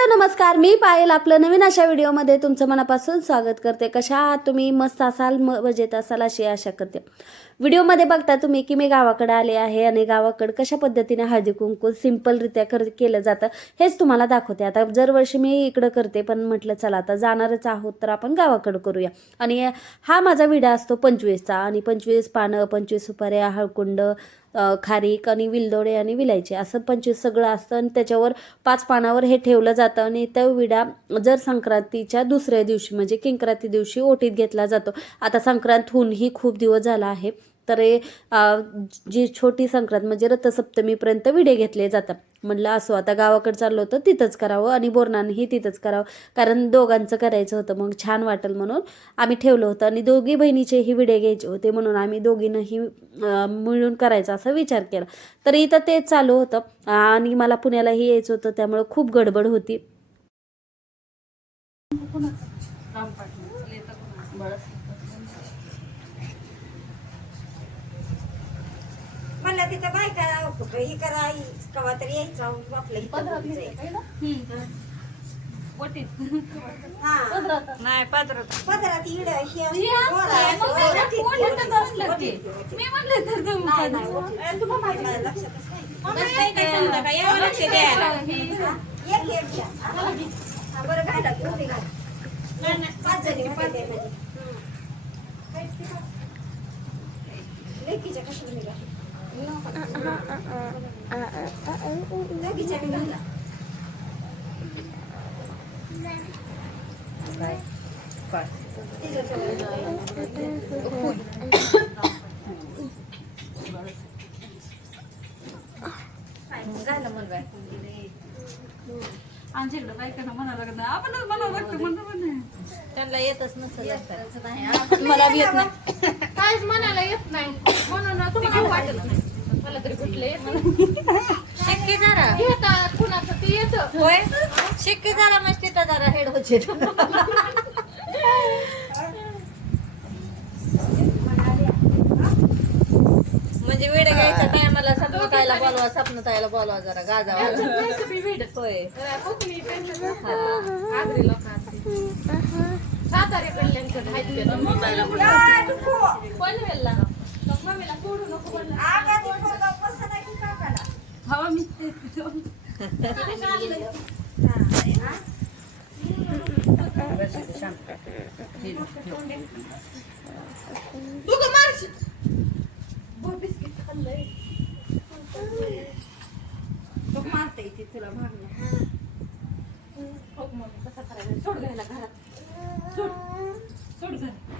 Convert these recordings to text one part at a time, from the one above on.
Hello नमस्कार. मी पायल आपलं नवीन अशा व्हिडिओमध्ये तुमचं मनापासून स्वागत करते. कशा आहात तुम्ही? मस्त असाल म मजेत असाल अशी आशा करते. व्हिडिओमध्ये बघता तुम्ही की मी गावाकडे आले आहे आणि गावाकडे कशा पद्धतीने हळदी कुंकू सिम्पलरित्या कर केलं जातं हेच तुम्हाला दाखवते. आता दरवर्षी मी इकडं करते पण म्हटलं चला आता जाणारच आहोत तर आपण गावाकडं करूया. आणि हा माझा विडा असतो पंचवीसचा आणि पंचवीस पानं पंचवीस सुपाऱ्या हळकुंड खारीक आणि विलदोडे आणि विलायचे असं पंचवीस सगळं असतं आणि त्याच्यावर पाच पानावर हे ठेवलं जातं आणि तो विडा जर संक्रांतीच्या दुसऱ्या दिवशी म्हणजे किंक्रांती दिवशी ओटीत घेतला जातो. आता संक्रांत होऊनही खूप दिवस झाला आहे. तर हे, जी छोटी संक्रांत म्हणजे रथसप्तमीपर्यंत विडे घेतले जातात. म्हटलं असो आता गावाकडे चाललो होतं तिथंच करावं आणि बोरणानंही तिथंच करावं. कारण दोघांचं करायचं होतं मग छान वाटेल म्हणून आम्ही ठेवलं होतं. आणि दोघी बहिणीचेही विडे घ्यायचे होते म्हणून आम्ही दोघींनाही मिळून करायचा असा विचार केला. तर इथं तेच चालू होतं. आणि मला पुण्यालाही यायचं होतं त्यामुळं खूप गडबड होती. तिथं बायका ही करा ही कवा तरी यायचं आपलं इथं हा. नाही पदरात. इड ही नाही, लक्षातच नाही. एक बरं घाला, घाला. पाच जणी. लेकीच्या कशाला निघा? दोघीच्या बी घाला. तिचं ठेवलं. झालं मुलगा. आमच्या इकडे बायकांना म्हणावं लागत नाही आपणच म्हणावं लागतं म्हणतो म्हणे त्यांना येतच नसेल मला बी येत नाही काहीच म्हणायला येत नाही. म्हणून तुम्हाला वाटत नाही. मला तरी कुठलं येत नाही. शिक्की जरा. येतं कुणाचं ते येतं. होय? शिक्की जरा मग तिथं जरा हेड होते. म्हणजे वेळ घ्यायच्या टायमाला बोलवा सपनताईला बोलवा जरा गाजावाला त्यांचं बी वेडच. होय. कोकणी त्यांचं आगरी लोकांचं हवा मी ते- तू का मारशील? बघ बिस्किट खाल्लंय. तो मारता येते तुला भागणं. हो मम्मी, कसा करायचा? सोड घ्यायला घरात. सोड. सोड घरात.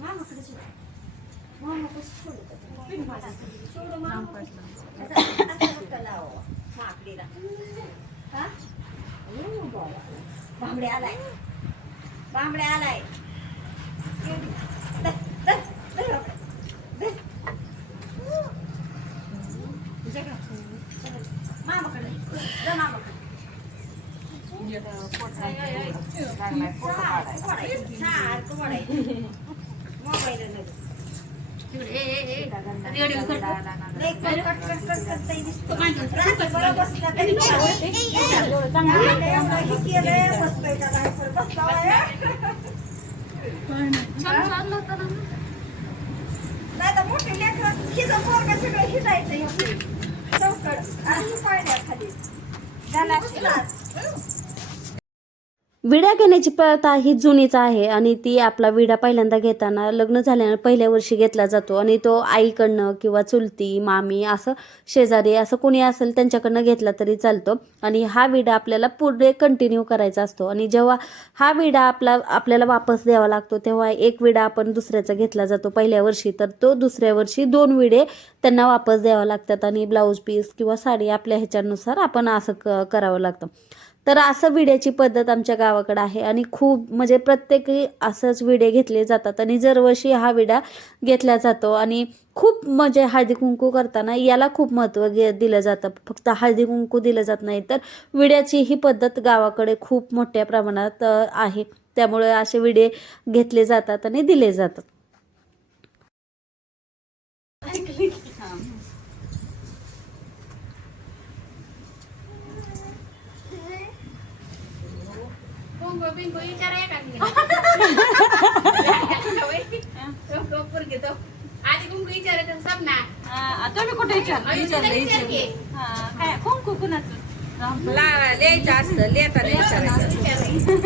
मामाकडे सोड. मामाकडे सोड. पिन माझा. सोड मामा. माकडीला. हा? आलाय बांबडे आलाय एवढी. धर, धर, धर बांबडे. धर. मामाकडे जा मामाकडे सारखं वाढायचं, सारखं वाढायचं. मोबाईलला नको. लय cut, cut, cut, cut, cut ताई दिसतो. रात्रीभर बसला तरी काय? त्याने एवढं हे केलंय, बसतोय का काय तर बसलाय. छान चाललं होतं ना. नाही तर मोठे लेकरं, हिचं सगळं चौकट. आणि ही खाली. झाला विड्या विडा घेण्याची प्रथा ही जुनीच आहे आणि ती आपला विडा पहिल्यांदा घेताना लग्न झाल्यानं पहिल्या वर्षी घेतला जातो आणि तो आईकडनं किंवा चुलती मामी असं शेजारी असं कोणी असेल त्यांच्याकडनं घेतला तरी चालतो. आणि हा विडा आपल्याला पुढे कंटिन्यू करायचा असतो. आणि जेव्हा हा विडा आपला आपल्याला वापस द्यावा लागतो तेव्हा एक विडा आपण दुसऱ्याचा घेतला जातो पहिल्या वर्षी. तर तो दुसऱ्या वर्षी दोन विडे त्यांना वापस द्यावा लागतात आणि ब्लाऊज पीस किंवा साडी आपल्या ह्याच्यानुसार आपण असं क करावं लागतं. तर असं विड्याची पद्धत आमच्या गावाकडे आहे. आणि खूप म्हणजे प्रत्येकी असंच विडे घेतले जातात. आणि दरवर्षी हा विडा घेतला जातो. आणि खूप म्हणजे हळदी कुंकू करताना याला खूप महत्त्व घे दिलं जातं. फक्त हळदी कुंकू दिलं जात नाही तर विड्याची ही पद्धत गावाकडे खूप मोठ्या प्रमाणात आहे. त्यामुळे असे विडे घेतले जातात आणि दिले जातात. बिंगो विचारा एका आधी कुंकू विचारायचं सपना तुम्ही कुठे की. हा, काय कुंकू कुणाचं लिहायचं असतं लिहिताना विचारायचं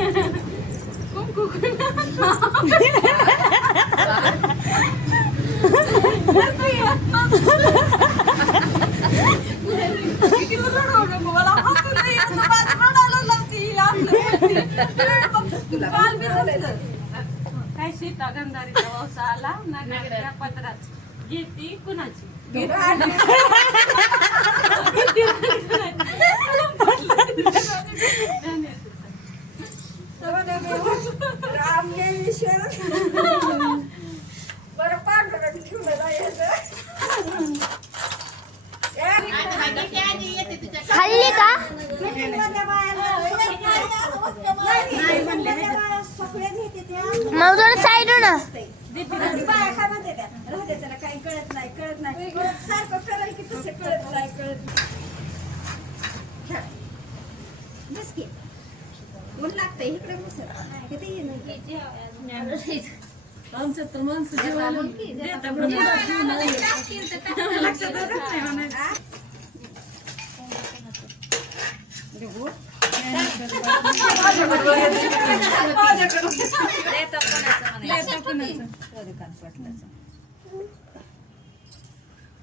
काय सीता गंधारीचा वावसा आला पत्रात घेती कुणाची? खाल्ली का मग थोडं साईड ना काही कळत नाही कळत नाही. सारखं करायला की तसे कळत नाही. कळत बस की. लागतंय इकडे किती तर माणसं जेवायला लक्षात नाही.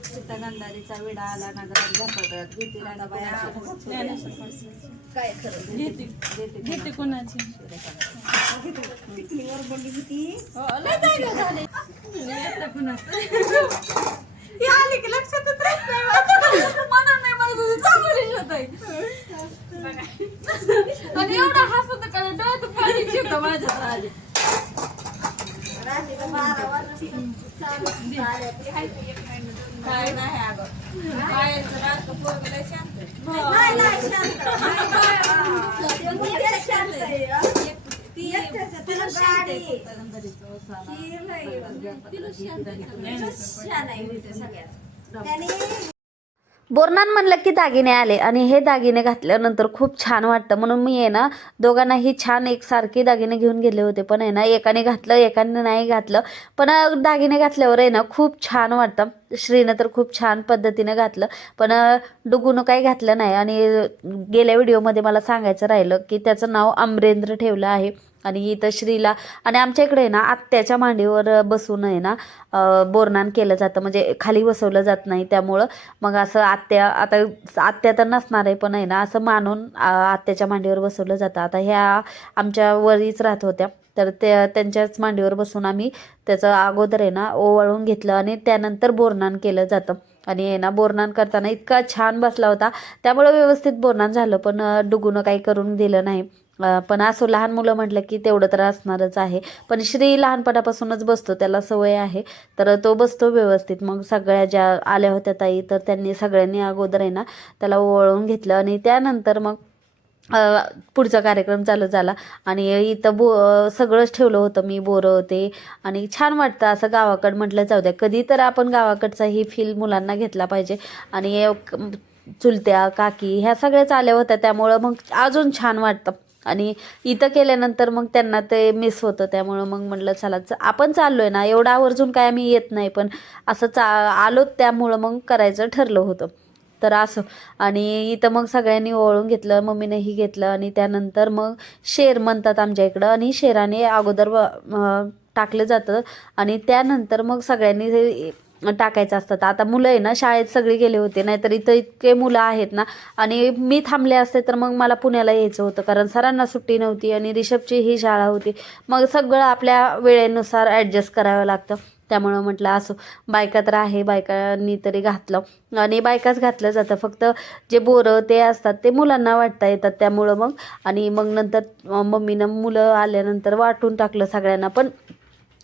गंधारीचा विडा आला नगरात झपाटत घेतीला काय खरं? घेते घेते कोणाची? टिकलीवर बोलली किती की लक्षातच राहत नाही म्हणून नाही मला तुझी चांगली शोध आणि एवढा हसत का डोळ्यात पाणी शिवतं माझ्या राजे रात्रीला बारा वाजता चालू काय नाही अगं बाहेरचं राहतं पोरगं लय शांत आहे. नाही नाही शांत नाही. मुलगा शांत आहे. ती एकट्याचं, तिला गाडी आहे. ती लई- छान आहे उलटं सगळ्यात. त्याने बोरनान म्हणलं की दागिने आले आणि हे दागिने घातल्यानंतर खूप छान वाटतं. म्हणून मी आहे ना दोघांनाही छान एकसारखे दागिने घेऊन गेले होते. पण आहे ना एकाने घातलं एकाने नाही घातलं. पण दागिने घातल्यावर आहे ना खूप छान वाटतं. श्रीनं तर खूप छान पद्धतीनं घातलं. पण डुगूनं काही घातलं नाही. आणि गेल्या व्हिडिओमध्ये मला सांगायचं राहिलं की त्याचं नाव अमरेंद्र ठेवलं आहे. आणि इथं श्रीला आणि आमच्या इकडे आहे ना आत्याच्या मांडीवर बसून आहे ना अं, बोरनान केलं जातं. म्हणजे खाली बसवलं जात नाही त्यामुळं. मग असं आत्या आता आत्या तर नसणार आहे पण आहे ना असं मानून आत्याच्या मांडीवर बसवलं जातं. आता ह्या आमच्या वरीच राहत होत्या. तर त्या त्यांच्याच मांडीवर बसून आम्ही त्याचं अगोदर आहे ना ओवाळून घेतलं आणि त्यानंतर बोरनान केलं जातं. आणि आहे ना बोरनान करताना इतका छान बसला होता. त्यामुळं व्यवस्थित बोरनान झालं पण डुगूनं काही करून दिलं नाही. पण असो लहान मुलं म्हटलं की तेवढं तर असणारच आहे. पण श्री लहानपणापासूनच बसतो त्याला सवय आहे. तर तो बसतो व्यवस्थित. मग सगळ्या ज्या आल्या होत्या ताई तर त्यांनी सगळ्यांनी अगोदर आहे ना त्याला ओळून घेतलं. आणि त्यानंतर मग पुढचा कार्यक्रम चालू झाला. आणि इथं बो सगळंच ठेवलं होतं. मी बोरं होते. आणि छान वाटतं असं गावाकडं म्हटलं जाऊ द्या. कधी तर आपण गावाकडचा ही फील मुलांना घेतला पाहिजे. आणि चुलत्या काकी ह्या सगळ्याच आल्या होत्या. त्यामुळं मग अजून छान वाटतं. आणि इथं केल्यानंतर मग त्यांना ते मिस होतं त्यामुळं मग म्हटलं चला आपण चाललो आहे ना एवढं आवर्जून काय आम्ही येत नाही पण असं चा आलो त्यामुळं मग करायचं ठरलं होतं. तर असं. आणि इथं मग सगळ्यांनी ओळून घेतलं मम्मीनेही घेतलं आणि त्यानंतर मग शेर म्हणतात आमच्या इकडं आणि शेराने अगोदर व- टाकलं जातं आणि त्यानंतर मग सगळ्यांनी टाकायचं असतात आता मुलं आहे ना शाळेत सगळे गेले होते नाहीतर इथं इतके मुलं आहेत ना आणि मी थांबले असते तर मग मला पुण्याला यायचं होतं कारण सरांना सुट्टी नव्हती आणि रिषभची ही शाळा होती. मग सगळं आपल्या वेळेनुसार ॲडजस्ट करावं लागतं. त्यामुळं म्हटलं असो बायका तर आहे बायकांनी तरी घातलं. आणि बायकाच घातलं जातं फक्त जे बोरं ते असतात ते मुलांना वाटता येतात त्यामुळं मग. आणि मग नंतर मम्मीनं मुलं आल्यानंतर वाटून टाकलं सगळ्यांना पण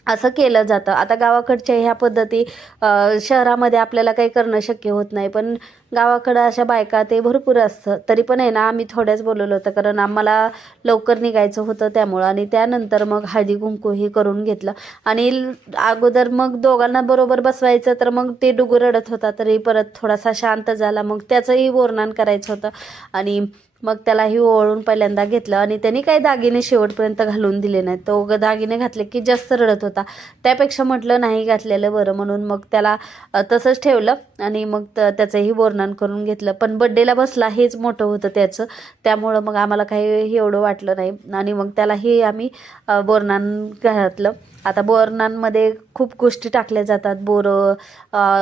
असं केलं जातं. आता गावाकडच्या ह्या पद्धती शहरामध्ये आपल्याला काही करणं शक्य होत नाही. पण गावाकडं अशा बायका ते भरपूर असतं तरी पण आहे ना आम्ही थोड्याच बोलवलं होतं. कारण आम्हाला लवकर निघायचं होतं त्यामुळं. आणि त्यानंतर मग हळदी कुंकू हे करून घेतलं. आणि अगोदर मग दोघांना बरोबर बसवायचं तर मग ते डुगू रडत होता. तरी परत थोडासा शांत झाला. मग त्याचंही वर्णन करायचं होतं. आणि मग त्यालाही ओळून पहिल्यांदा घेतलं आणि त्यांनी काही दागिने शेवटपर्यंत घालून दिले नाहीत. तो ग दागिने घातले की जास्त रडत होता. त्यापेक्षा म्हटलं नाही घातलेलं बरं म्हणून मग त्याला तसंच ठेवलं आणि मग त त्याचंही वर्णन करून घेतलं. पण बड्डेला बसला हेच मोठं होतं त्याचं. त्यामुळं मग आम्हाला काही एवढं वाटलं नाही. आणि मग त्यालाही आम्ही बोरणान घातलं. आता बोरणांमध्ये खूप गोष्टी टाकल्या जातात. बोरं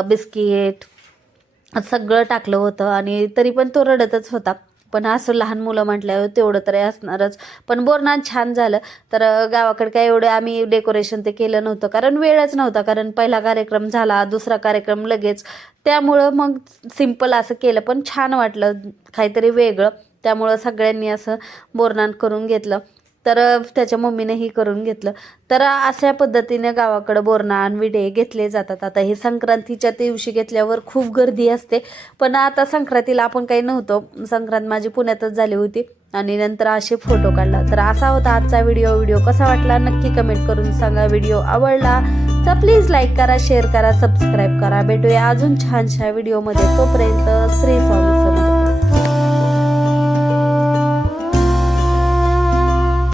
बिस्किट सगळं टाकलं होतं आणि तरी पण तो रडतच होता. पण असं लहान मुलं म्हटल्यावर तेवढं तरी असणारच. पण बोरनान छान झालं. तर गावाकडे काय एवढं आम्ही डेकोरेशन ते केलं नव्हतं. कारण वेळच नव्हता. कारण पहिला कार्यक्रम झाला दुसरा कार्यक्रम लगेच. त्यामुळं मग सिंपल असं केलं. पण छान वाटलं. काहीतरी वेगळं. त्यामुळं सगळ्यांनी असं बोरनान करून घेतलं. तर त्याच्या मम्मीनेही करून घेतलं. तर अशा पद्धतीने गावाकडं बोरणा विडे घेतले जातात. आता हे संक्रांतीच्या दिवशी घेतल्यावर खूप गर्दी असते. पण आता संक्रांतीला आपण काही नव्हतो. संक्रांत माझी पुण्यातच झाली होती आणि नंतर असे फोटो काढला. तर असा होता आजचा व्हिडिओ. व्हिडिओ कसा वाटला नक्की कमेंट करून सांगा. व्हिडिओ आवडला तर प्लीज लाईक करा शेअर करा सबस्क्राईब करा. भेटूया अजून छानशा व्हिडिओमध्ये. तोपर्यंत श्री स्वामी.